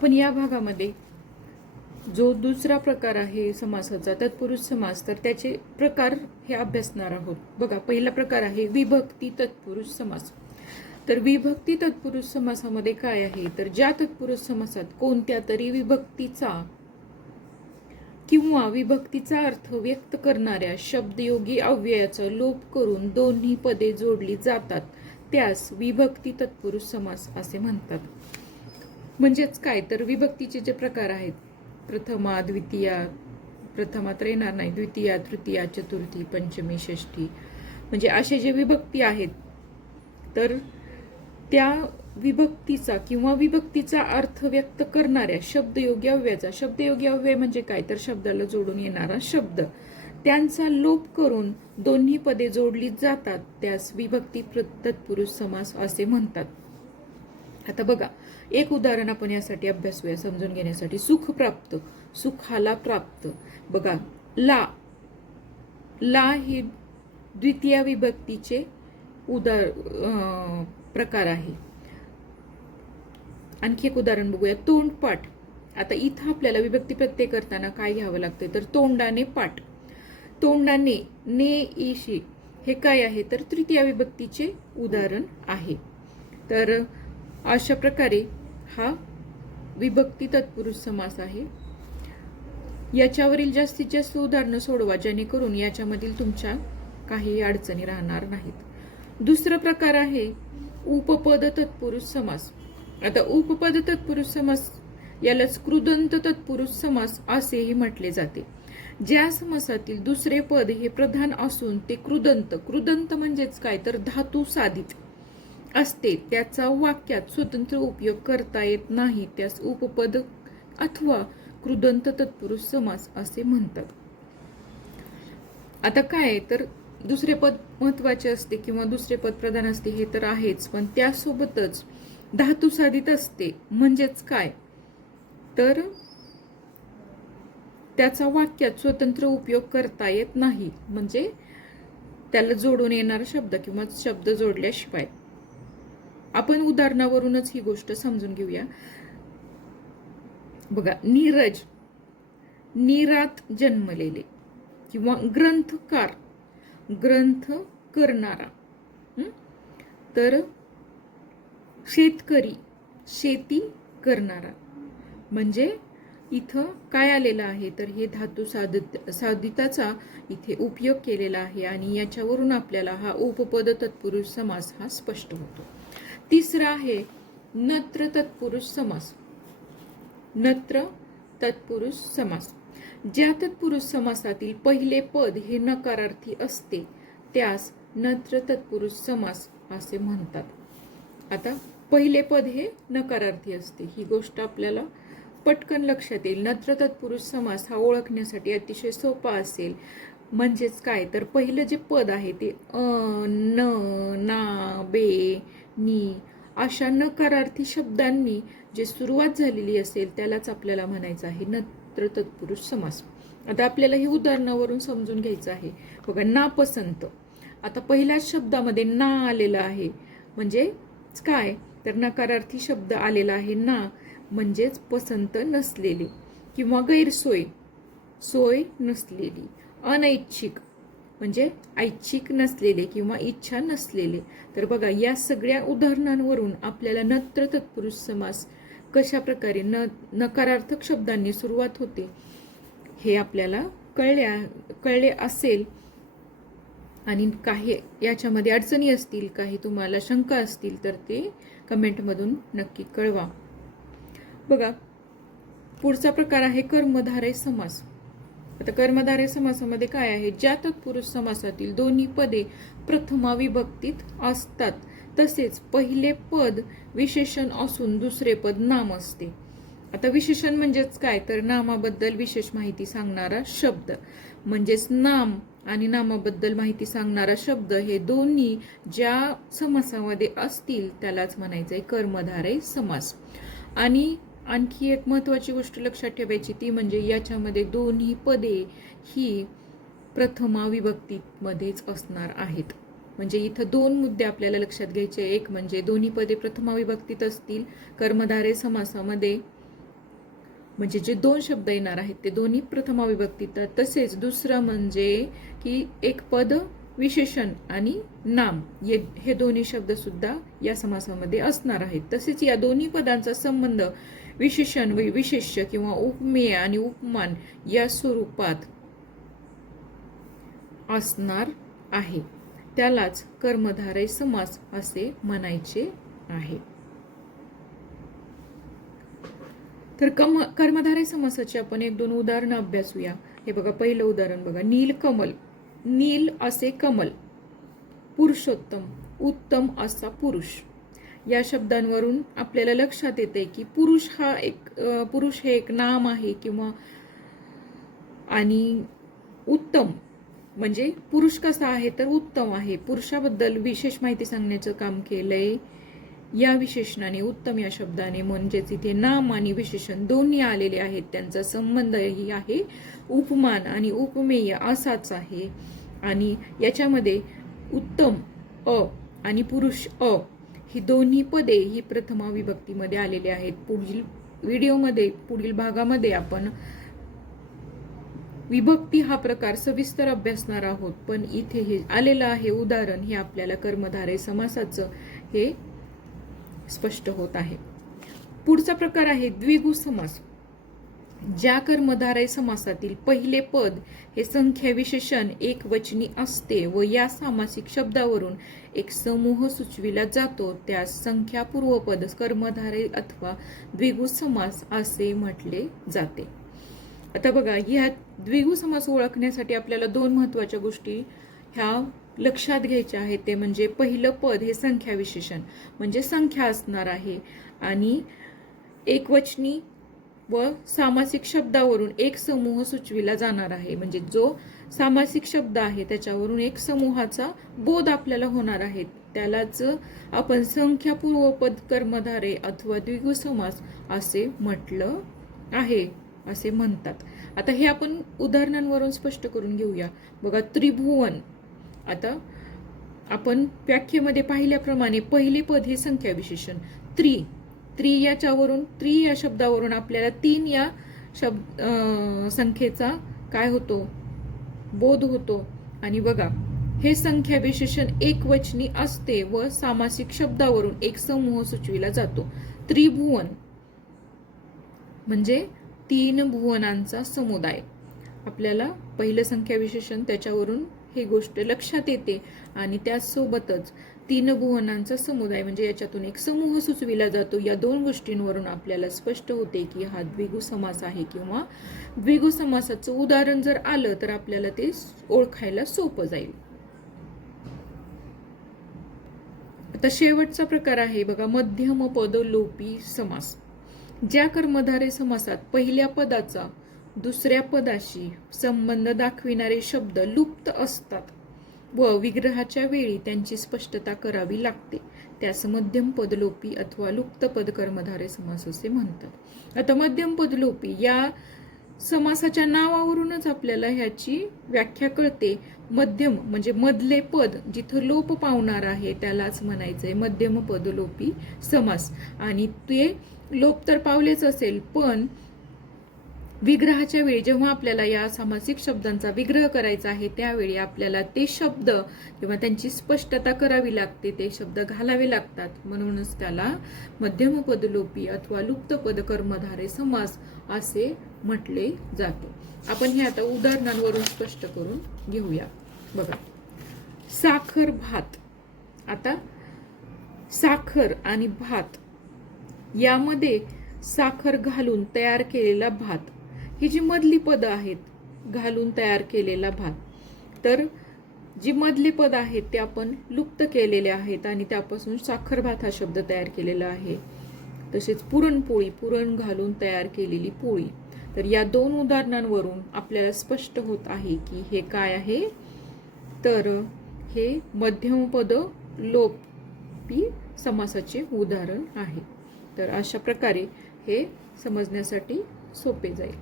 आपण या भागामध्ये जो दुसरा प्रकार आहे समासाचा तत्पुरुष समास, तर त्याचे प्रकार हे अभ्यासणार आहोत. बघा, पहिला प्रकार आहे विभक्ती तत्पुरुष समास. तर विभक्ती तत्पुरुष समासामध्ये काय आहे, तर ज्या तत्पुरुष समासात कोणत्या तरी विभक्तीचा किंवा विभक्तीचा अर्थ व्यक्त करणाऱ्या शब्दयोगी अव्ययाचा लोप करून दोन्ही पदे जोडली जातात त्यास विभक्ती तत्पुरुष समास असे म्हणतात. म्हणजेच काय, तर विभक्तीचे जे प्रकार आहेत, प्रथमा, द्वितीया, प्रथमा तर येणार नाही, द्वितीया, तृतीया, चतुर्थी, पंचमी, षष्ठी, म्हणजे असे जे विभक्ती आहेत, तर त्या विभक्तीचा किंवा विभक्तीचा अर्थ व्यक्त करणाऱ्या शब्दयोगी अव्ययाचा, शब्दयोगी अव्यय म्हणजे काय, तर शब्दाला जोडून येणारा शब्द, त्यांचा लोप करून दोन्ही पदे जोडली जातात त्यास विभक्ती तत्पुरुष समास असे म्हणतात. आता बघा, एक उदाहरण आपण यासाठी अभ्यासूया समजून घेण्यासाठी. सुख प्राप्त, सुखाला प्राप्त. बघा, ला ला ही द्वितीय विभक्तीचे प्रकार आहे. आणखी एक उदाहरण बघूया, तोंडपाठ. आता इथं आपल्याला विभक्ती प्रत्यय करताना काय घ्यावं लागतंय, तर तोंडाने पाठ. तोंडाने, ने, ईशी हे काय आहे, तर तृतीय विभक्तीचे उदाहरण आहे. तर अशा प्रकारे हा विभक्ती तत्पुरुष समास आहे. याच्यावरील जास्तीत जास्त उदाहरणं सोडवा, जेणेकरून याच्यामधील तुमच्या काही अडचणी राहणार नाहीत. दुसरा प्रकार आहे उपपद तत्पुरुष समास. आता उपपद तत्पुरुष समास यालाच कृदंत तत्पुरुष समास असेही म्हटले जाते. ज्या समासातील दुसरे पद हे प्रधान असून ते कृदंत, कृदंत म्हणजेच काय, तर धातू साधित असते, त्याचा वाक्यात स्वतंत्र उपयोग करता येत नाही, त्यास उपपद अथवा कृदंत तत्पुरुष समास असे म्हणतात. आता काय, तर दुसरे पद महत्वाचे असते किंवा दुसरे पद प्रधान असते हे तर आहेच, पण त्यासोबतच धातू साधित असते. म्हणजेच काय, तर त्याचा वाक्यात स्वतंत्र उपयोग करता येत नाही, म्हणजे त्याला जोडून येणारा शब्द किंवा शब्द जोडल्याशिवाय. आपण उदाहरणावरूनच ही गोष्ट समजून घेऊया. बघा, नीरज, नीरात जन्मलेले, किंवा ग्रंथकार, ग्रंथ करणारा. तर शेतकरी, शेती करणारा. म्हणजे इथं काय आलेलं आहे, तर हे धातू साधिताचा इथे उपयोग केलेला आहे आणि याच्यावरून आपल्याला हा उपपद तत्पुरुष समास हा स्पष्ट होतो. तिसरा आहे नत्र तत्पुरुष समास. नत्र तत्पुरुष समास. ज्या तत्पुरुष समासातील पहिले पद हे नकारार्थी असते त्यास नत्र तत्पुरुष समास असे म्हणतात. आता पहिले पद हे नकारार्थी असते, ही गोष्ट आपल्याला पटकन लक्षात येईल. नत्र तत्पुरुष समास हा ओळखण्यासाठी अतिशय सोपा असेल. म्हणजेच काय, तर पहिलं जे पद आहे ते न, ना, बे, नी अशा नकारार्थी शब्दांनी जे सुरुवात झालेली असेल त्यालाच आपल्याला म्हणायचं आहे नत्र तत्पुरुष समास. आता आपल्याला हे उदाहरणावरून समजून घ्यायचं आहे. बघा, नापसंत. आता पहिल्याच शब्दामध्ये ना आलेला आहे, म्हणजे काय, तर नकारार्थी शब्द आलेला आहे ना, म्हणजेच पसंत नसलेले. किंवा गैरसोय, सोय नसलेली. अनैच्छिक म्हणजे ऐच्छिक नसलेले किंवा इच्छा नसलेले. तर बघा, या सगळ्या उदाहरणांवरून आपल्याला नत्र तत्पुरुष समास कशा प्रकारे नकारार्थक शब्दांनी सुरुवात होते हे आपल्याला कळले असेल. आणि काही याच्यामध्ये अडचणी असतील, काही तुम्हाला शंका असतील, तर ते कमेंटमधून नक्की कळवा. बघा, पुढचा प्रकार आहे कर्मधारय समास. आता कर्मधारय समासामध्ये काय आहे, ज्या तत्पुरुष समासातील दोन्ही पदे प्रथमा विभक्तीत असतात तसेच पहिले पद विशेषण असून दुसरे पद नाम असते. आता विशेषण म्हणजेच काय, तर नामाबद्दल विशेष माहिती सांगणारा शब्द. म्हणजेच नाम आणि नामाबद्दल माहिती सांगणारा शब्द हे दोन्ही ज्या समासामध्ये असतील त्यालाच म्हणायचं आहे कर्मधारय समास. आणि आणखी एक महत्वाची गोष्ट लक्षात ठेवायची ती म्हणजे याच्यामध्ये दोन्ही पदे ही प्रथमा विभक्तीमध्येच असणार आहेत. म्हणजे इथं दोन मुद्दे आपल्याला लक्षात घ्यायचे. एक म्हणजे दोन्ही पदे प्रथमा विभक्तीत असतील कर्मधारय समासामध्ये, म्हणजे जे दोन शब्द येणार आहेत ते दोन्ही प्रथमा विभक्ती. तसेच दुसरं म्हणजे की एक पद विशेषण आणि नाम हे दोन्ही शब्द सुद्धा या समासामध्ये असणार आहेत. तसेच या दोन्ही पदांचा संबंध विशेषण व विशेष्य किंवा उपमेय आणि उपमान या स्वरूपात असणार आहे. त्यालाच कर्मधारय समास असे म्हणायचे आहे. तर कर्मधारय समासाची आपण एक दोन उदाहरणं अभ्यासूया. हे बघा, पहिलं उदाहरण बघा, नील कमल. नील असे कमल, पुरुषोत्तम, उत्तम असा पुरुष. या शब्दांवरून आपल्याला लक्षात येते की पुरुष हे एक नाम आहे किंवा आणि उत्तम म्हणजे पुरुष कसा आहे तर उत्तम आहे. पुरुषाबद्दल विशेष माहिती सांगण्याचं काम केलंय या विशेषणाने, उत्तम या शब्दाने. म्हणजेच इथे नाम आणि विशेषण दोन्ही आलेले आहेत. त्यांचा संबंधही आहे उपमान आणि उपमेय असाच आहे. आणि याच्यामध्ये उत्तम अ आणि पुरुष अ ही दोन्ही पदे ही प्रथमा विभक्तीमध्ये आलेली आहेत. पुढील व्हिडिओमध्ये, पुढील भागामध्ये आपण विभक्ती हा प्रकार सविस्तर अभ्यासणार आहोत. पण इथे हे आलेलं आहे उदाहरण, हे आपल्याला कर्मधारय समासाचं हे स्पष्ट होत आहे. पुढचा प्रकार आहे द्विगु समास. ज्या कर्मधारय समासातील पहिले पद हे संख्या विशेषण एकवचनी असते व या सामासिक शब्दावरून एक समूह सुचविला जातो त्यास संख्यापूर्वपद कर्मधारय अथवा द्विगु समास असे म्हटले जाते. आता बघा, ह्या द्विगु समास ओळखण्यासाठी आपल्याला दोन महत्वाच्या गोष्टी ह्या लक्षात घ्यायच्या आहेत. ते म्हणजे पहिलं पद हे संख्या विशेषण म्हणजे संख्या असणार आहे आणि एकवचनी व सामासिक शब्दावरून एक समूह सुचविला जाणार आहे. म्हणजे जो सामासिक शब्द आहे त्याच्यावरून एक समूहाचा बोध आपल्याला होणार आहे. त्यालाच आपण संख्यापूर्वपद कर्मधारय अथवा द्विगु समास असे म्हटलं आहे, असे म्हणतात. आता हे आपण उदाहरणांवरून स्पष्ट करून घेऊया. बघा, त्रिभुवन. आता आपण व्याख्येमध्ये पाहिल्याप्रमाणे पहिले पद हे संख्या विशेषण. त्रि या शब्दावरून आपल्याला 3 या संख्येचा काय होतो, बोध होतो. आणि बघा, हे संख्या विशेषण एकवचनी असते व सामासिक शब्दावरून एक समूह सुचविला जातो. त्रिभुवन म्हणजे 3 भुवनांचा समुदाय. आपल्याला पहिलं संख्या विशेषण त्याच्यावरून ही गोष्ट लक्षात येते आणि त्याचसोबतच 3 भुवनांचा समुदाय म्हणजे याच्यातून एक समूह सुचविला जातो. या दोन गोष्टींवरून आपल्याला स्पष्ट होते की हा द्विगु समास आहे किंवा द्विगु समासाचं उदाहरण जर आलं तर आपल्याला ते ओळखायला सोपं जाईल. आता शेवटचा प्रकार आहे बघा, मध्यम पदलोपी समास. ज्या कर्मधारय समासात पहिल्या पदाचा दुसऱ्या पदाशी संबंध दाखविणारे शब्द लुप्त असतात व विग्रहाच्या वेळी त्यांची स्पष्टता करावी लागते त्यास मध्यम पदलोपी अथवा लुप्त पद कर्मधारय समास असे म्हणतात. आता मध्यम पदलोपी या समासाच्या नावावरूनच आपल्याला ह्याची व्याख्या कळते. मध्यम म्हणजे मधले पद जिथं लोप पावणार आहे त्यालाच म्हणायचंय मध्यम पदलोपी समास. आणि ते लोप तर पावलेच असेल, पण विग्रहाच्या वेळी जेव्हा आपल्याला या सामासिक शब्दांचा विग्रह करायचा आहे त्यावेळी आपल्याला ते शब्द किंवा त्यांची स्पष्टता करावी लागते, ते शब्द घालावे लागतात. म्हणूनच त्याला मध्यम पदलोपी अथवा लुप्त पद कर्मधारय समास असे म्हटले जाते. आपण हे आता उदाहरणांवरून स्पष्ट करून घेऊया. बघा, साखर भात. आता साखर आणि भात यामध्ये साखर घालून तयार केलेला भात, ही जी मधली पद आहेत घालून तयार केलेला भात, तर जी मधली पद आहेत ते आपण लुप्त केलेले आहेत आणि त्यापासून साखर भात हा शब्द तयार केलेला आहे. तसेच पुरणपोळी, पुरण घालून तयार केलेली पोळी. तर या दोन उदाहरणांवरून आपल्याला स्पष्ट होत आहे की हे काय आहे, तर हे मध्यम पद लोपी समासाचे उदाहरण आहे. तर अशा प्रकारे हे समजण्यासाठी सोपे जाईल.